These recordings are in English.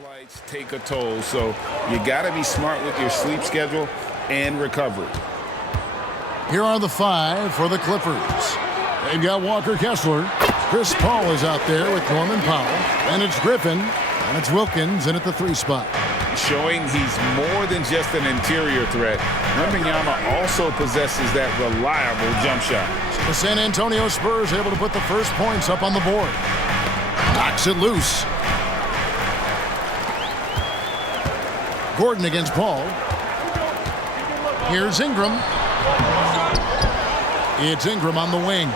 flights take a toll, so you got to be smart with your sleep schedule and recovery. Here are the 5 for the Clippers. They've got Walker Kessler. Chris Paul is out there with Norman Powell. And it's Griffin. And it's Wilkins in at the 3 spot. Showing he's more than just an interior threat. Wembanyama also possesses that reliable jump shot. The San Antonio Spurs able to put the first points up on the board. Knocks it loose. Gordon against Paul. Here's Ingram. It's Ingram on the wing.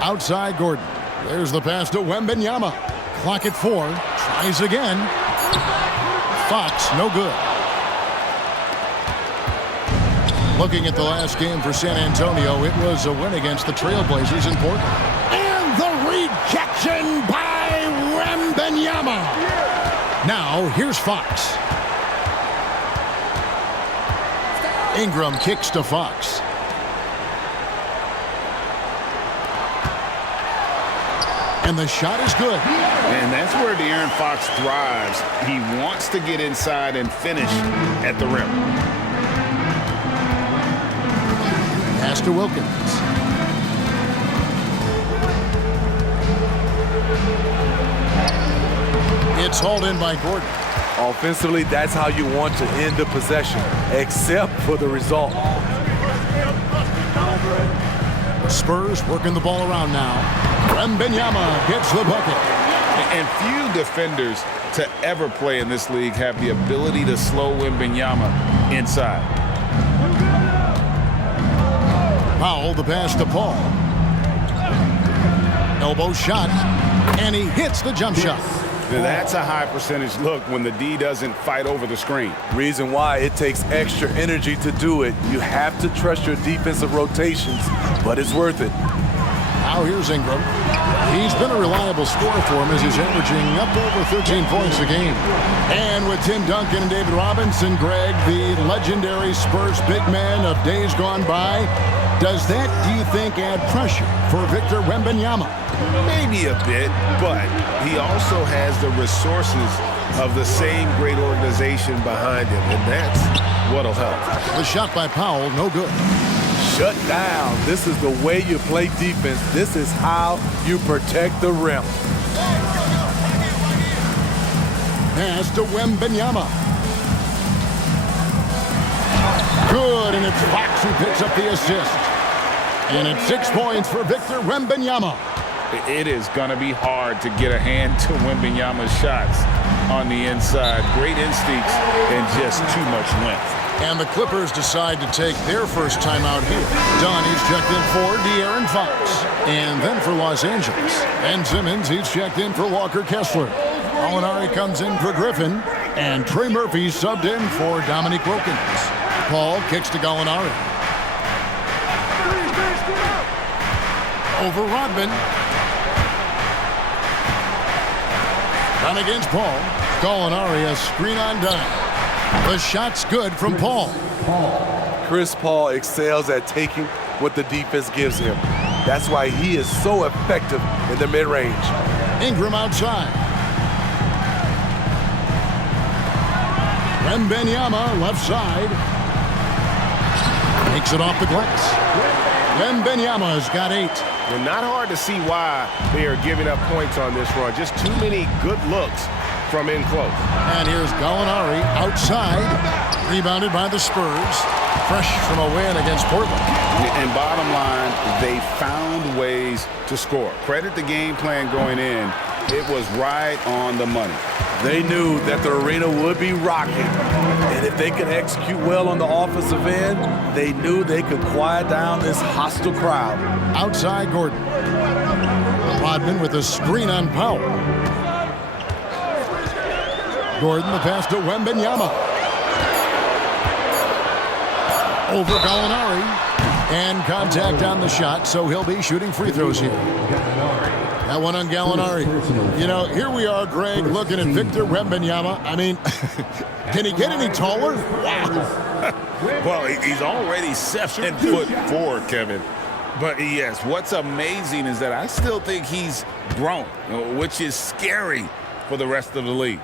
Outside Gordon. There's the pass to Wembanyama. Clock at 4. Tries again. Fox, no good. Looking at the last game for San Antonio, it was a win against the Trailblazers in Portland. And the rejection by Wembanyama. Now, here's Fox. Ingram kicks to Fox. And the shot is good. And that's where De'Aaron Fox thrives. He wants to get inside and finish at the rim. Pass to Wilkins. It's hauled in by Gordon. Offensively, that's how you want to end the possession, except for the result. The Spurs working the ball around now. Wembanyama gets the bucket. And few defenders to ever play in this league have the ability to slow Wembanyama inside. Powell, the pass to Paul. Elbow shot, and he hits the jump shot. That's a high percentage look when the D doesn't fight over the screen. Reason why it takes extra energy to do it. You have to trust your defensive rotations, but it's worth it. Now here's Ingram. He's been a reliable scorer for him as he's averaging up over 13 points a game. And with Tim Duncan and David Robinson, Greg, the legendary Spurs big man of days gone by, does that, do you think, add pressure for Victor Wembanyama? Maybe a bit, but he also has the resources of the same great organization behind him, and that's what'll help. The shot by Powell, no good. Shut down. This is the way you play defense. This is how you protect the rim. Pass to Wembanyama. Good, and it's Fox who picks up the assist. And it's 6 points for Victor Wembanyama. It is going to be hard to get a hand to Wembanyama's shots on the inside. Great instincts and just too much length. And the Clippers decide to take their first time out here. Donnie's checked in for De'Aaron Fox. And then for Los Angeles. Ben Simmons, he's checked in for Walker Kessler. Gallinari comes in for Griffin. And Trey Murphy subbed in for Dominique Wilkins. Paul kicks to Gallinari. Over Rodman. Run against Paul. Gallinari, a screen on dime. The shot's good from Paul. Chris Paul excels at taking what the defense gives him. That's why he is so effective in the mid-range. Ingram outside. Wembanyama left side. Takes it off the glass. Wembanyama's got 8. And not hard to see why they are giving up points on this run. Just too many good looks from in close. And here's Gallinari outside. Rebounded by the Spurs. Fresh from a win against Portland. And bottom line, they found ways to score. Credit the game plan going in. It was right on the money. They knew that the arena would be rocking. And if they could execute well on the offensive end, they knew they could quiet down this hostile crowd. Outside Gordon. Rodman with a screen on Powell. Gordon, the pass to Wembanyama. Over Gallinari. And contact on the shot, so he'll be shooting free throws here. That one on Gallinari. You know, here we are, Greg, looking at Victor Wembanyama. I mean, can he get any taller? Wow. Well, he's already 7'4", Kevin. But yes, what's amazing is that I still think he's grown, which is scary for the rest of the league.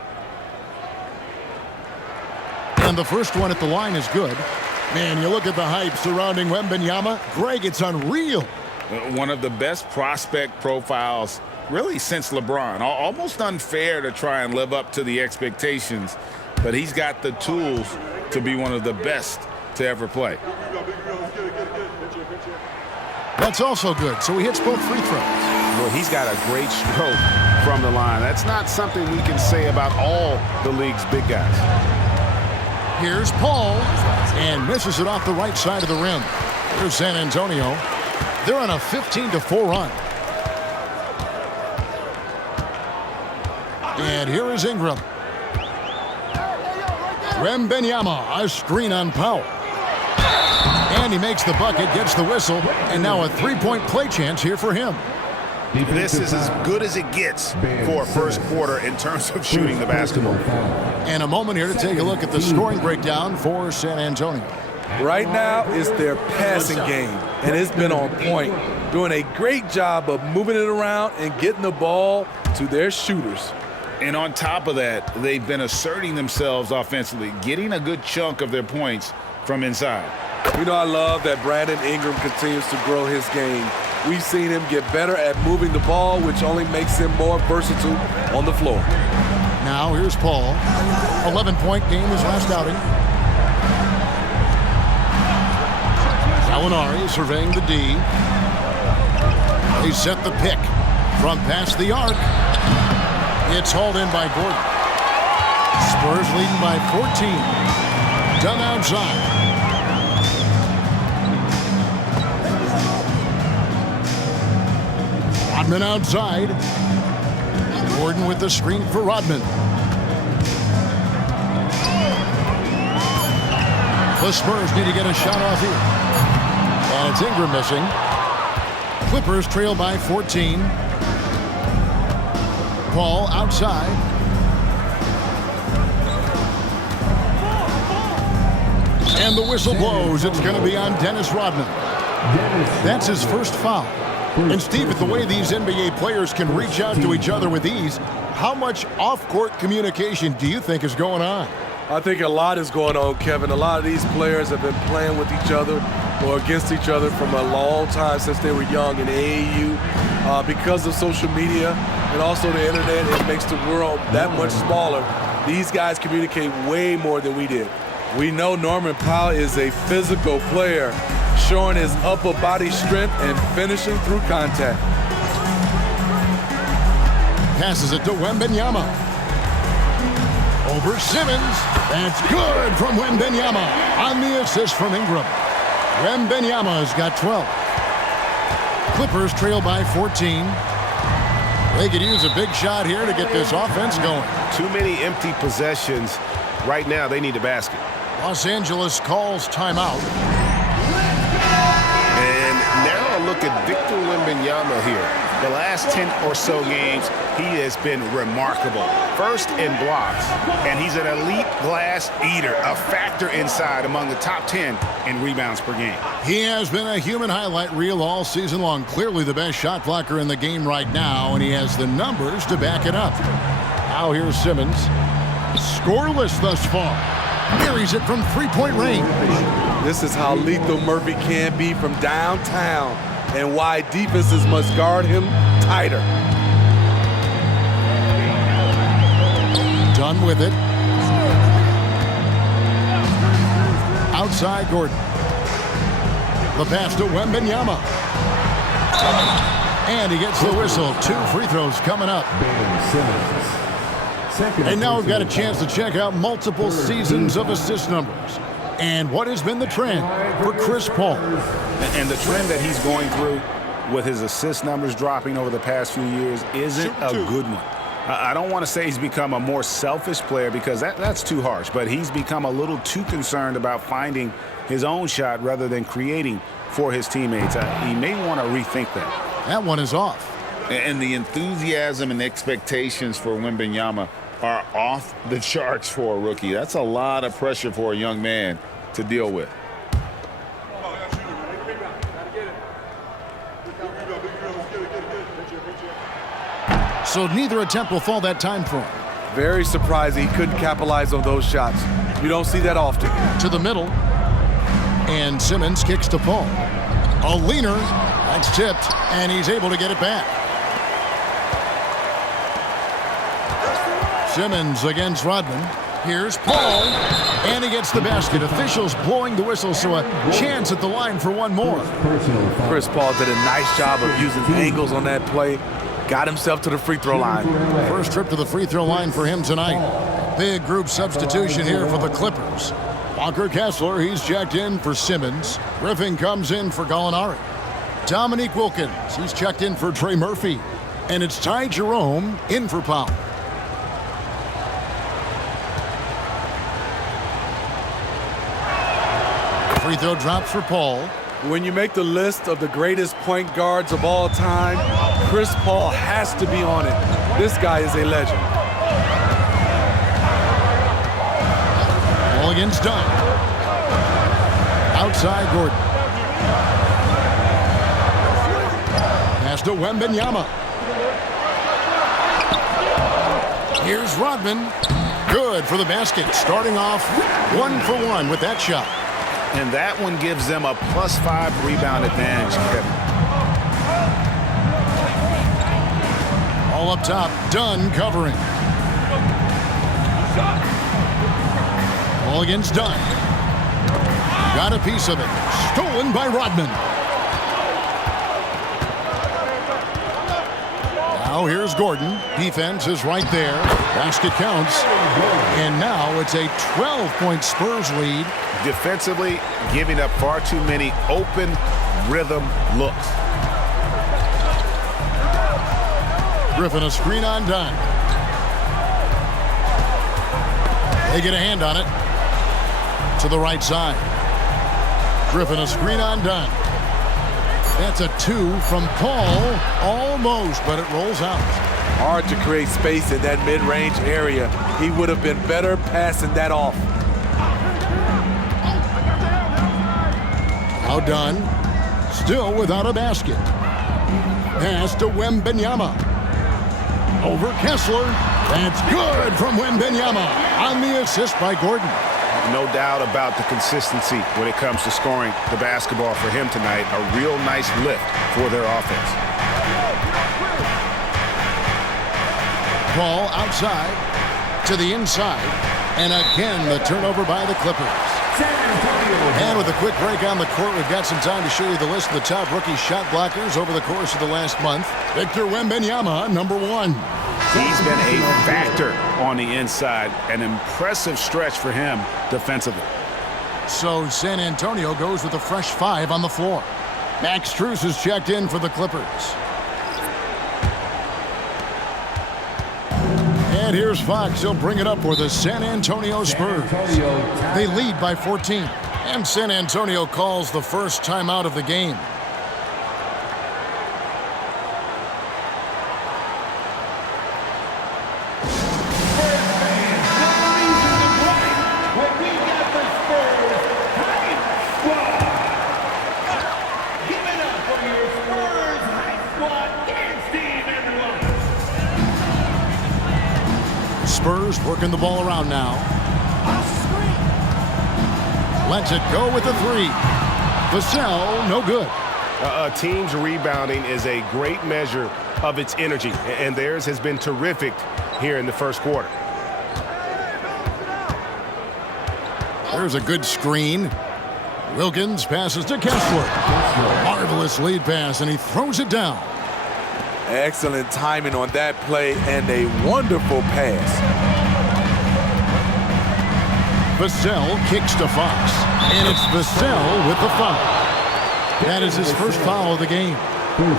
And the first one at the line is good. Man, you look at the hype surrounding Wembanyama. Greg, it's unreal. One of the best prospect profiles really since LeBron. Almost unfair to try and live up to the expectations, but he's got the tools to be one of the best to ever play. That's also good, so he hits both free throws. Well, he's got a great stroke from the line. That's not something we can say about all the league's big guys. Here's Paul, and misses it off the right side of the rim. Here's San Antonio. They're on a 15-4 run. And here is Ingram. Wembanyama, a screen on Powell. And he makes the bucket, gets the whistle, and now a three-point play chance here for him. This is as good as it gets for a first quarter in terms of shooting the basketball. And a moment here to take a look at the scoring breakdown for San Antonio. Right now is their passing game, and it's been on point, doing a great job of moving it around and getting the ball to their shooters. And on top of that, they've been asserting themselves offensively, getting a good chunk of their points from inside. You know, I love that Brandon Ingram continues to grow his game. We've seen him get better at moving the ball, which only makes him more versatile on the floor. Now here's Paul. 11-point game his last outing. Gallinari surveying the D. They set the pick from past the arc. It's hauled in by Gordon. Spurs leading by 14. Done outside. Rodman outside. Gordon with the screen for Rodman. The Spurs need to get a shot off here. And it's Ingram missing. Clippers trail by 14. Paul outside. And the whistle blows. It's going to be on Dennis Rodman. That's his first foul. And Steve, with the way these NBA players can reach out to each other with ease, how much off-court communication do you think is going on? I think a lot is going on, Kevin. A lot of these players have been playing with each other or against each other from a long time since they were young in AAU. Because of social media and also the internet, it makes the world that much smaller. These guys communicate way more than we did. We know Norman Powell is a physical player, showing his upper body strength and finishing through contact. Passes it to Wembanyama. Over Simmons. That's good from Wembanyama on the assist from Ingram. Wembanyama's got 12. Clippers trail by 14. They could use a big shot here to get this offense going. Too many empty possessions. Right now, they need a basket. Los Angeles calls timeout. And now a look at Victor Wembanyama here. The last 10 or so games, he has been remarkable. First in blocks, and he's an elite glass eater, a factor inside among the top 10 in rebounds per game. He has been a human highlight reel all season long. Clearly the best shot blocker in the game right now, and he has the numbers to back it up. Now here's Simmons. Scoreless thus far. Buries it from three-point range. This is how lethal Murphy can be from downtown and why defenses must guard him tighter. Done with it. Outside Gordon. The pass to Wembanyama. And he gets the whistle. 2 free throws coming up. And now we've got a chance to check out multiple seasons of assist numbers. And what has been the trend for Chris Paul? And the trend that he's going through with his assist numbers dropping over the past few years isn't a good one. I don't want to say he's become a more selfish player because that's too harsh, but he's become a little too concerned about finding his own shot rather than creating for his teammates. He may want to rethink that. That one is off. And the enthusiasm and expectations for Wembanyama are off the charts for a rookie. That's a lot of pressure for a young man to deal with. So neither attempt will fall that time for him. Very surprising he couldn't capitalize on those shots. You don't see that often. To the middle. And Simmons kicks to Paul. A leaner. That's tipped. And he's able to get it back. Simmons against Rodman. Here's Paul. And he gets the basket. Officials blowing the whistle, so a chance at the line for one more. Chris Paul did a nice job of using angles on that play. Got himself to the free throw line. First trip to the free throw line for him tonight. Big group substitution here for the Clippers. Walker Kessler, he's checked in for Simmons. Griffin comes in for Gallinari. Dominique Wilkins, he's checked in for Trey Murphy. And it's Ty Jerome in for Powell. Free throw drops for Paul. When you make the list of the greatest point guards of all time, Chris Paul has to be on it. This guy is a legend. Ball against Dunn. Outside Gordon. Pass to Wembanyama. Here's Rodman. Good for the basket. Starting off 1 for 1 with that shot. And that one gives them a +5 rebound advantage. All up top, Dunn covering. Ball against Dunn. Got a piece of it. Stolen by Rodman. Now here's Gordon. Defense is right there. Basket counts. And now it's a 12-point Spurs lead. Defensively, giving up far too many open rhythm looks. Griffin a screen on Dunn. They get a hand on it. To the right side. Griffin a screen on Dunn. That's a 2 from Paul. Almost, but it rolls out. Hard to create space in that mid-range area. He would have been better passing that off. Now Dunn, still without a basket. Pass to Wembanyama. Over Kessler. That's good from Wembanyama on the assist by Gordon. No doubt about the consistency when it comes to scoring the basketball for him tonight. A real nice lift for their offense. Ball outside to the inside. And again, the turnover by the Clippers. And with a quick break on the court, we've got some time to show you the list of the top rookie shot blockers over the course of the last month. Victor Wembanyama, number 1. He's been a factor on the inside. An impressive stretch for him defensively. So San Antonio goes with a fresh 5 on the floor. Max Strus is checked in for the Clippers. And here's Fox. He'll bring it up for the San Antonio Spurs. They lead by 14. And San Antonio calls the first timeout of the game. Spurs working the ball around now. Lets it go with the 3. Vassell, no good. A team's rebounding is a great measure of its energy, and theirs has been terrific here in the first quarter. There's a good screen. Wilkins passes to Kessler. Marvelous lead pass, and he throws it down. Excellent timing on that play and a wonderful pass. Vassell kicks to Fox. And it's Vassell with the foul. That is his first foul of the game.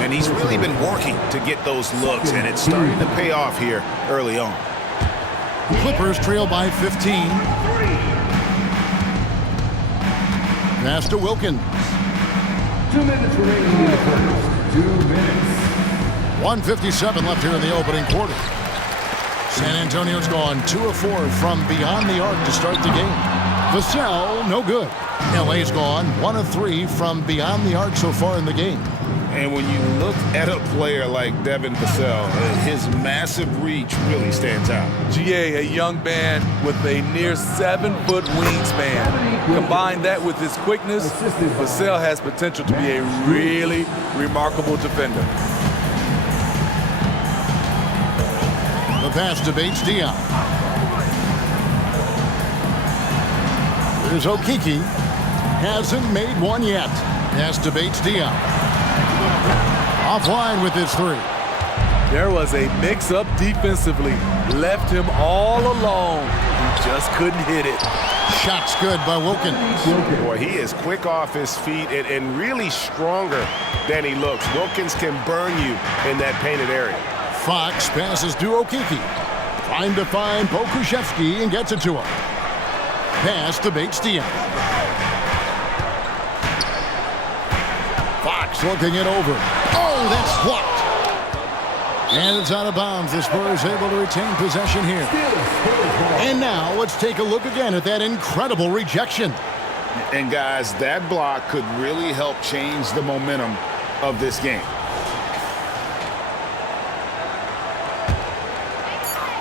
And he's really been working to get those looks, and it's starting to pay off here early on. Clippers trail by 15. Pass to Wilkins. 2 minutes remaining in the first. 2 minutes. 1:57 left here in the opening quarter. San Antonio's gone 2 of 4 from beyond the arc to start the game. Vassell, no good. LA's gone 1 of 3 from beyond the arc so far in the game. And when you look at a player like Devin Vassell, his massive reach really stands out. GA, a young man with a near 7-foot wingspan. Combine that with his quickness, Vassell has potential to be a really remarkable defender. The pass to Bates Diop. There's Okeke. Hasn't made one yet. Pass to Bates Diop. Offline with his three. There was a mix-up defensively. Left him all alone. He just couldn't hit it. Shot's good by Wilkins. Boy, he is quick off his feet and really stronger than he looks. Wilkins can burn you in that painted area. Fox passes to Okeke. Trying to find Pokuševski and gets it to him. Pass to Bates Diop. Fox looking it over. Oh, that's blocked. And it's out of bounds. The Spurs able to retain possession here. And now let's take a look again at that incredible rejection. And guys, that block could really help change the momentum of this game.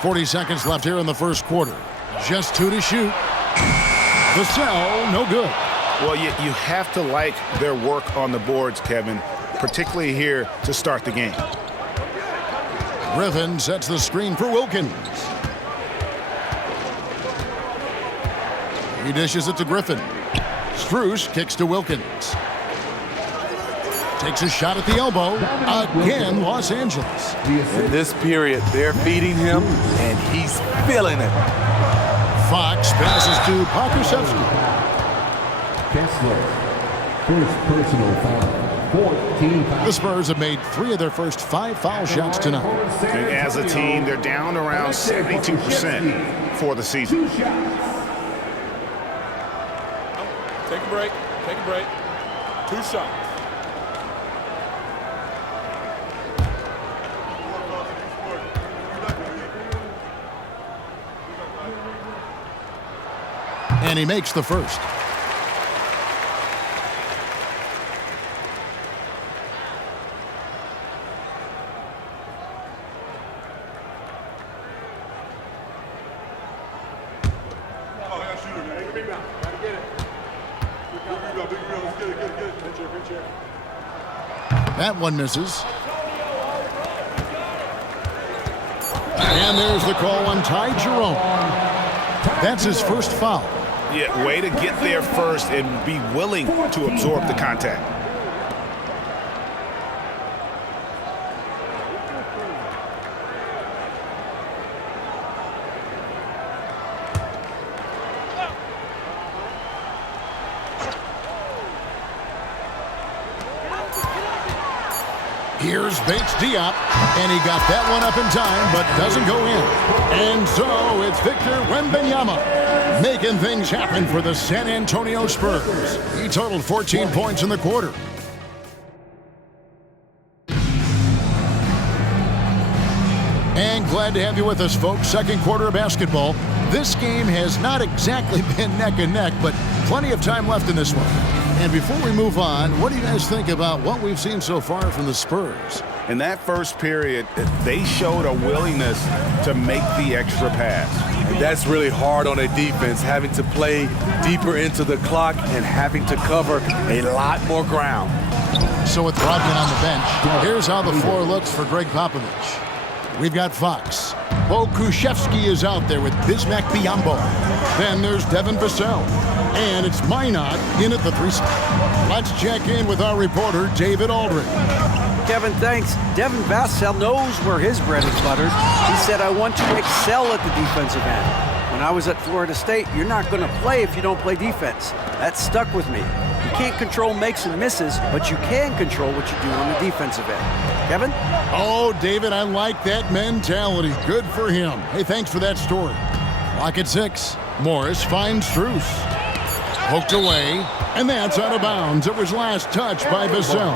40 seconds left here in the first quarter. Just 2 to shoot. Vassell, no good. Well, you have to like their work on the boards, Kevin, particularly here to start the game. Griffin sets the screen for Wilkins. He dishes it to Griffin. Strus kicks to Wilkins. Takes a shot at the elbow. Again, Los Angeles. In this period, they're feeding him, and he's feeling it. Fox passes to Pokuševski. Kessler, first personal foul, 14 fouls. The Spurs have made 3 of their first 5 foul shots tonight. And as a team, they're down around 72% for the season. 2 shots. Take a break. Take a break. 2 shots. And he makes the first. That one misses. And there's the call on Ty Jerome. That's his first foul. Yeah, way to get there first and be willing to absorb the contact. Here's Bates Diop, and he got that one up in time, but doesn't go in. And so it's Victor Wembanyama making things happen for the San Antonio Spurs. He totaled 14 points in the quarter. And glad to have you with us, folks. Second quarter of basketball. This game has not exactly been neck and neck, but plenty of time left in this one. And before we move on, what do you guys think about what we've seen so far from the Spurs? In that first period, they showed a willingness to make the extra pass. And that's really hard on a defense, having to play deeper into the clock and having to cover a lot more ground. So with Brogdon on the bench, here's how the floor looks for Greg Popovich. We've got Fox. Pokuševski is out there with Bismack Biyombo. Then there's Devin Vassell. And it's Minot in at the 3 spot. Let's check in with our reporter, David Aldridge. Kevin, thanks. Devin Vassell knows where his bread is buttered. He said, I want to excel at the defensive end. When I was at Florida State, you're not going to play if you don't play defense. That stuck with me. You can't control makes and misses, but you can control what you do on the defensive end. Kevin? Oh, David, I like that mentality. Good for him. Hey, thanks for that story. Clock at 6. Morris finds Strus. Poked away, and that's out of bounds. It was last touched by Vassell.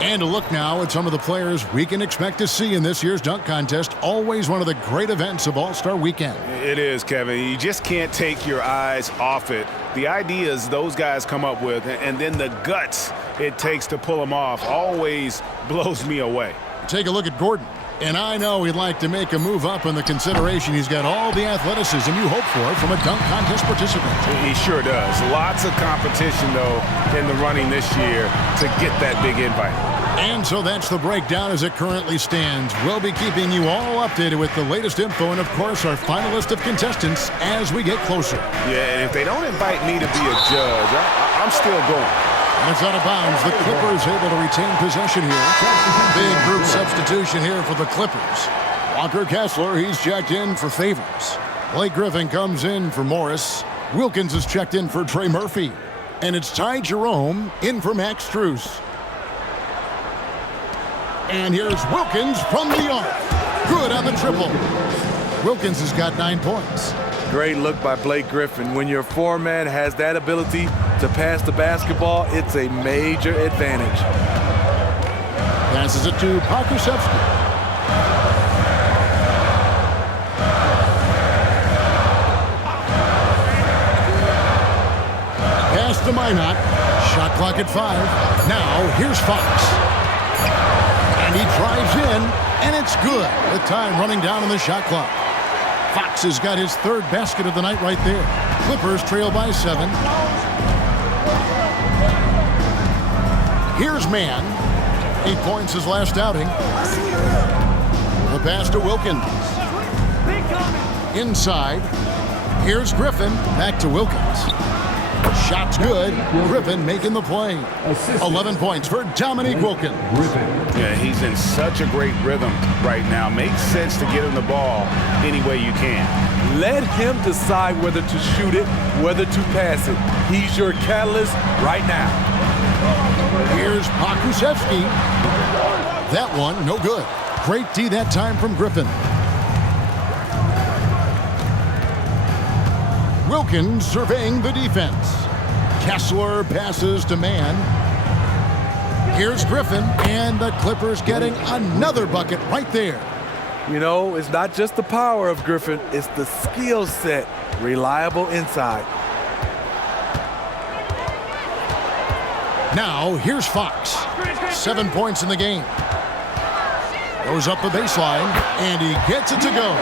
And a look now at some of the players we can expect to see in this year's dunk contest. Always one of the great events of All-Star Weekend. It is, Kevin. You just can't take your eyes off it The ideas those guys come up with and then the guts it takes to pull them off always blows me away. Take a look at Gordon. And I know he'd like to make a move up in the consideration. He's got all the athleticism you hope for from a dunk contest participant. He sure does. Lots of competition, though, in the running this year to get that big invite. And so that's the breakdown as it currently stands. We'll be keeping you all updated with the latest info and, of course, our final list of contestants as we get closer. Yeah, and if they don't invite me to be a judge, I'm still going. And it's out of bounds. The Clippers able to retain possession here. Big group substitution here for the Clippers. Walker Kessler, he's checked in for Favors. Blake Griffin comes in for Morris. Wilkins is checked in for Trey Murphy. And it's Ty Jerome in for Max Strus. And here's Wilkins from the arc. Good on the triple. Wilkins has got 9 points. Great look by Blake Griffin. When your foreman has that ability to pass the basketball, it's a major advantage. Passes it to Pokusevski. Pass to Minot. Shot clock at 5. Now here's Fox. And he drives in, and it's good. The time running down on the shot clock. Fox has got his 3rd basket of the night right there. Clippers trail by 7. Here's Mann. 8 points his last outing. The pass to Wilkins. Inside. Here's Griffin. Back to Wilkins. Shot's good. Griffin making the play. 11 points for Dominique Wilkins. Yeah, he's in such a great rhythm right now. Makes sense to get him the ball any way you can. Let him decide whether to shoot it, whether to pass it. He's your catalyst right now. Here's Pokusevski. That one, no good. Great D that time from Griffin. Wilkins surveying the defense. Kessler passes to Mann. Here's Griffin, and the Clippers getting another bucket right there. You know, it's not just the power of Griffin, it's the skill set. Reliable inside. Now, here's Fox. 7 points in the game. Goes up the baseline, and he gets it to go.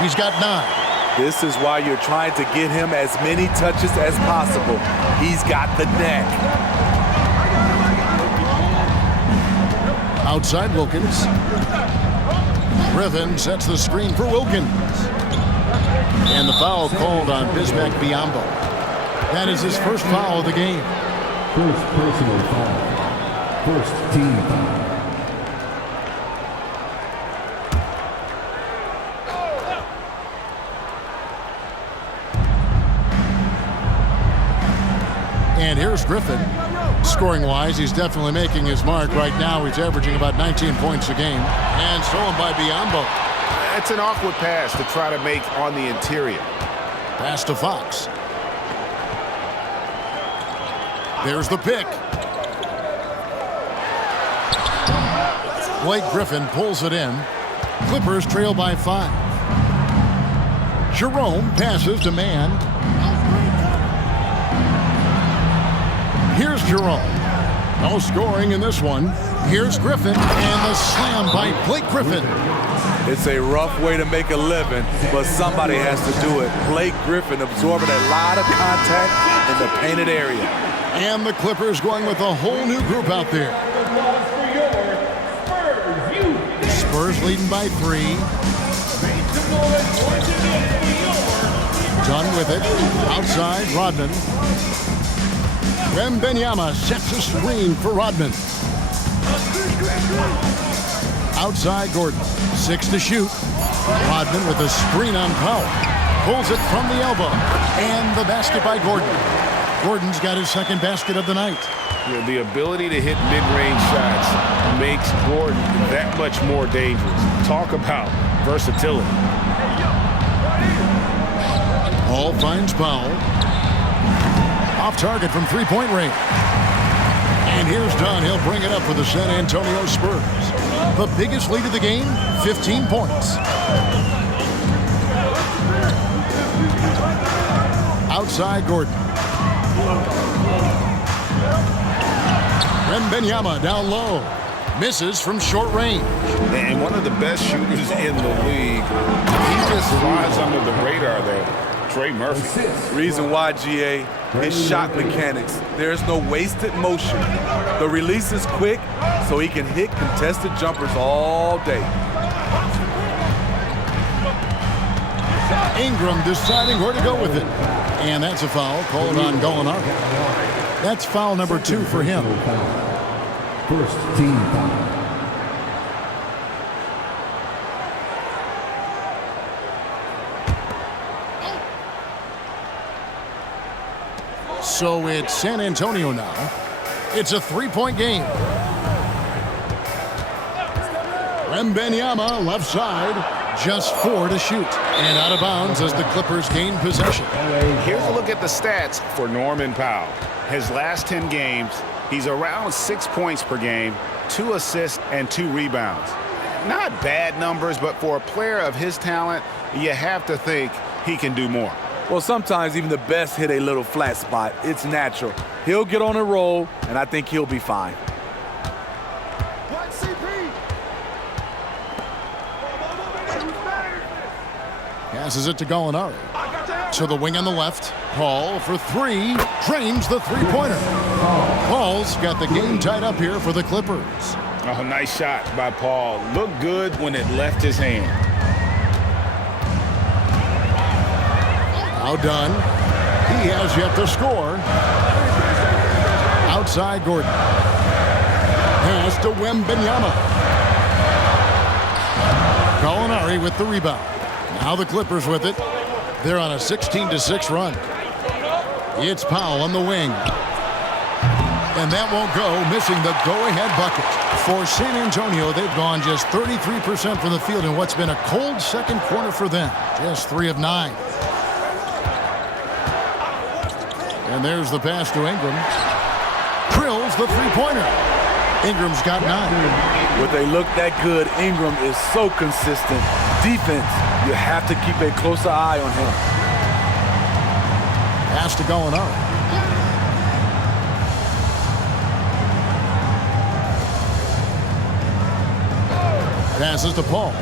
He's got 9. This is why you're trying to get him as many touches as possible. He's got the neck. Outside Wilkins. Griffin sets the screen for Wilkins. And the foul called on Bismack Biyombo. That is his first foul of the game. First personal foul. First team foul. And here's Griffin. Scoring-wise, he's definitely making his mark. Right now, he's averaging about 19 points a game. And stolen by Biyombo. That's an awkward pass to try to make on the interior. Pass to Fox. There's the pick. Blake Griffin pulls it in. Clippers trail by 5. Jerome passes to Mann. Here's Jerome. No scoring in this one. Here's Griffin, and the slam by Blake Griffin. It's a rough way to make a living, but somebody has to do it. Blake Griffin absorbing a lot of contact in the painted area. And the Clippers going with a whole new group out there. Spurs leading by 3. Done with it. Outside, Rodman. Wembanyama sets a screen for Rodman. Outside, Gordon. 6 to shoot. Rodman with a screen on Powell. Pulls it from the elbow. And the basket by Gordon. Gordon's got his 2nd basket of the night. Yeah, the ability to hit mid-range shots makes Gordon that much more dangerous. Talk about versatility. Hall finds Powell. Off target from 3-point range. And here's Dunn. He'll bring it up for the San Antonio Spurs. The biggest lead of the game, 15 points. Outside Gordon. Wembanyama down low. Misses from short range. And one of the best shooters in the league. He just flies under the radar there. Trey Murphy. Reason why, GA, his shot mechanics. There's no wasted motion. The release is quick, so he can hit contested jumpers all day. Ingram deciding where to go with it. And that's a foul called on Gallinari. That's foul number 2 for him. First team foul. So it's San Antonio now. It's a 3-point game. Wembanyama left side, just 4 to shoot. And out of bounds as the Clippers gain possession. Here's a look at the stats for Norman Powell. His last 10 games, he's around 6 points per game, 2 assists, and 2 rebounds. Not bad numbers, but for a player of his talent, you have to think he can do more. Well, sometimes even the best hit a little flat spot. It's natural. He'll get on a roll, and I think he'll be fine. Passes it to Gallinari. To the wing on the left. Paul for 3. Drains the three-pointer. Paul's got the game tied up here for the Clippers. Oh, nice shot by Paul. Looked good when it left his hand. Now done. He has yet to score. Outside Gordon. Pass to Wembanyama. Gallinari with the rebound. Now the Clippers with it. They're on a 16-6 run. It's Powell on the wing. And that won't go, missing the go-ahead bucket. For San Antonio, they've gone just 33% from the field in what's been a cold second quarter for them. Just 3 of 9. And there's the pass to Ingram. Drills the three-pointer. Ingram's got 9. When they look that good, Ingram is so consistent. Defense, you have to keep a closer eye on him. Pass to Gallinari. Passes to Paul.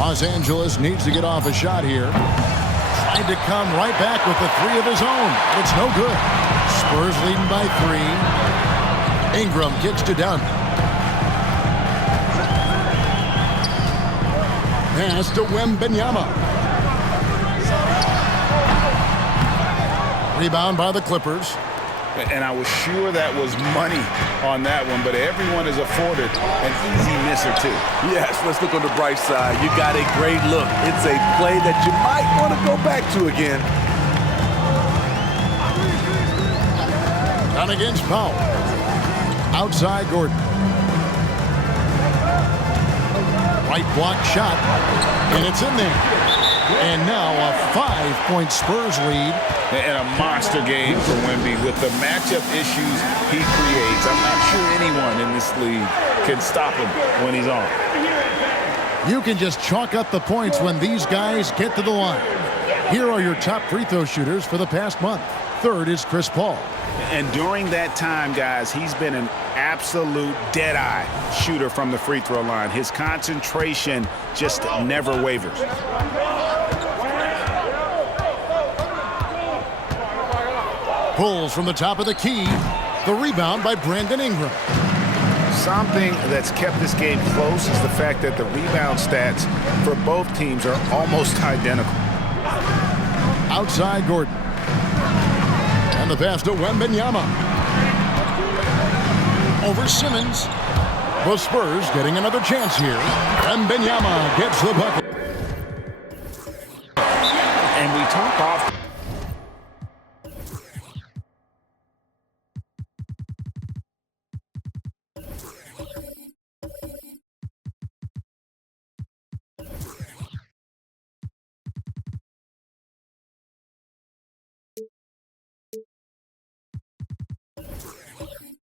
Los Angeles needs to get off a shot here. Tried to come right back with the 3 of his own. It's no good. Spurs leading by 3. Ingram kicks to Dunn. Pass to Wembanyama. Rebound by the Clippers. And I was sure that was money on that one, but everyone is afforded an easy miss or 2. Yes, let's look on the bright side. You got a great look. It's a play that you might want to go back to again. Down against Powell. Outside Gordon. Right block shot, and it's in there. And now a 5-point Spurs lead. And a monster game for Wemby with the matchup issues he creates. I'm not sure anyone in this league can stop him when he's on. You can just chalk up the points when these guys get to the line. Here are your top free throw shooters for the past month. Third is Chris Paul. And during that time, guys, he's been an absolute dead-eye shooter from the free throw line. His concentration just never wavers. Pulls from the top of the key. The rebound by Brandon Ingram. Something that's kept this game close is the fact that the rebound stats for both teams are almost identical. Outside Gordon. And the pass to Wembanyama. Over Simmons. The Spurs getting another chance here. Wembanyama gets the bucket. And we talk off.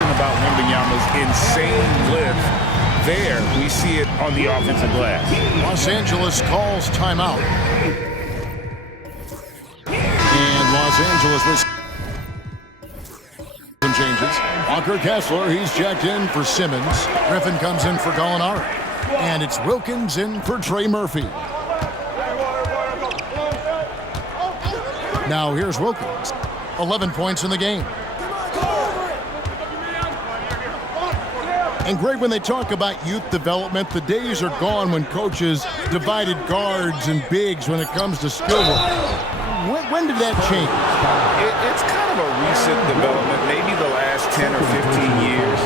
About Wembanyama's insane lift. There, we see it on the offensive glass. Los Angeles calls timeout. Los Angeles with some changes. Walker Kessler, he's checked in for Simmons. Griffin comes in for Gallinari. And it's Wilkins in for Trey Murphy. Now here's Wilkins. 11 points in the game. And Greg, when they talk about youth development, the days are gone when coaches divided guards and bigs when it comes to skill work. When did that change? It's kind of a recent development, maybe the last 10 or 15 years.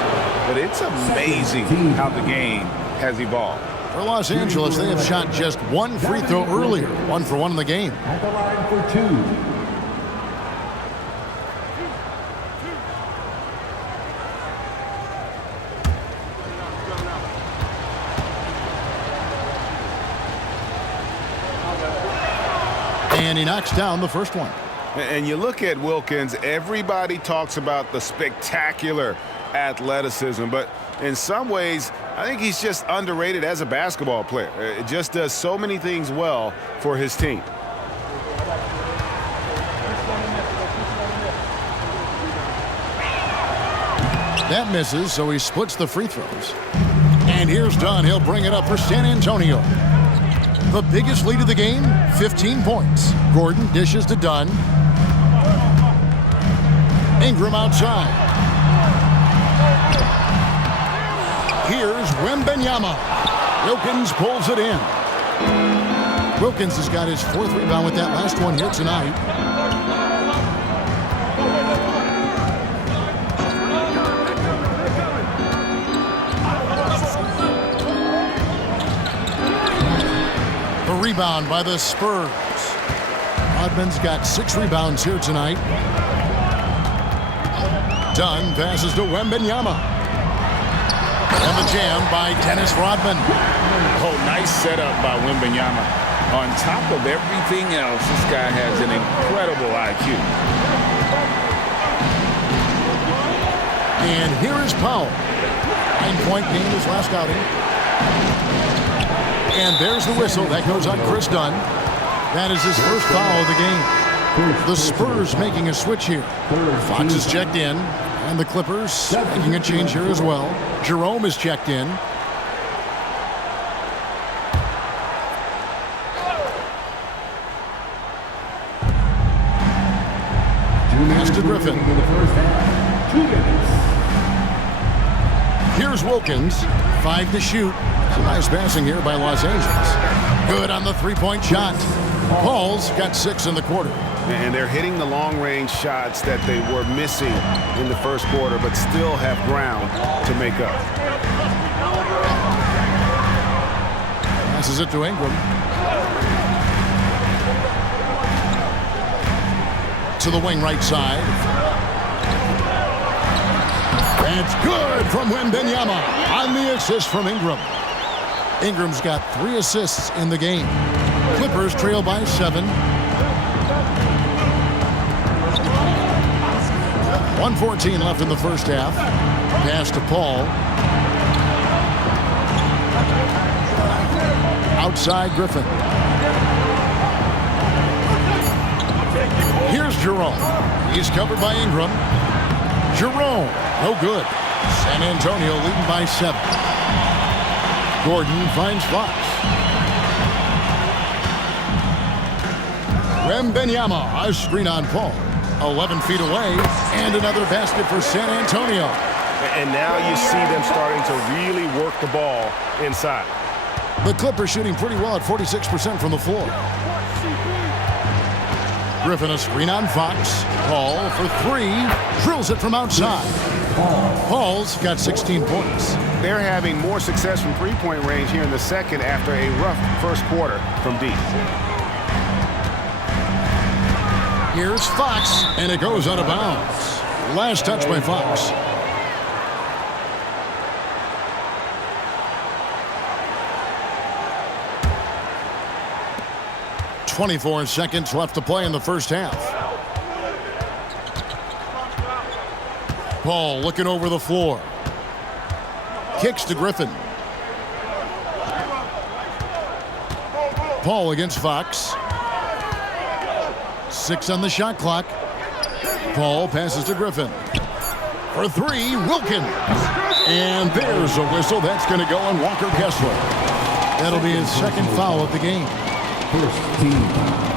But it's amazing how the game has evolved. For Los Angeles, they have shot just one free throw earlier. 1 for 1 in the game. At the line for 2. And he knocks down the first one. And you look at Wilkins, everybody talks about the spectacular athleticism, but in some ways, I think he's just underrated as a basketball player. It just does so many things well for his team. That misses, so he splits the free throws. And here's Dunn. He'll bring it up for San Antonio. The biggest lead of the game, 15 points. Gordon dishes to Dunn. Ingram outside. Here's Wembanyama. Wilkins pulls it in. Wilkins has got his 4th rebound with that last one here tonight. The rebound by the Spurs. Rodman's got 6 rebounds here tonight. Dunn passes to Wembanyama. And the jam by Dennis Rodman. Oh, nice setup by Wembanyama. On top of everything else, this guy has an incredible IQ. And here is Powell. 9-point game his last outing. And there's the whistle. That goes on Chris Dunn. That is his first foul of the game. The Spurs making a switch here. Fox is checked in. And the Clippers making a change here as well. Jerome is checked in. Pass to Griffin. Here's Wilkins. 5 to shoot. Some nice passing here by Los Angeles. Good on the 3-point shot. Paul's got 6 in the quarter. And they're hitting the long-range shots that they were missing in the first quarter, but still have ground to make up. Passes it to Ingram. To the wing right side. That's good from Wembanyama on the assist from Ingram. Ingram's got 3 assists in the game. Clippers trail by 7. 1:14 left in the first half. Pass to Paul. Outside Griffin. Here's Jerome. He's covered by Ingram. Jerome, no good. San Antonio leading by 7. Gordon finds Fox. Wembanyama, a screen on Paul. 11 feet away, and another basket for San Antonio. And now you see them starting to really work the ball inside. The Clippers shooting pretty well at 46% from the floor. Griffin a screen on Fox. Paul for 3. Drills it from outside. Paul's got 16 points. They're having more success from three-point range here in the second after a rough first quarter from deep. Here's Fox, and it goes out of bounds. Last touch by Fox. .24 seconds left to play in the first half. Paul looking over the floor. Kicks to Griffin. Paul against Fox. 6 on the shot clock. Paul passes to Griffin. For three, Wilkins. And there's a whistle. That's going to go on Walker Kessler. That'll be his second foul of the game. First team foul.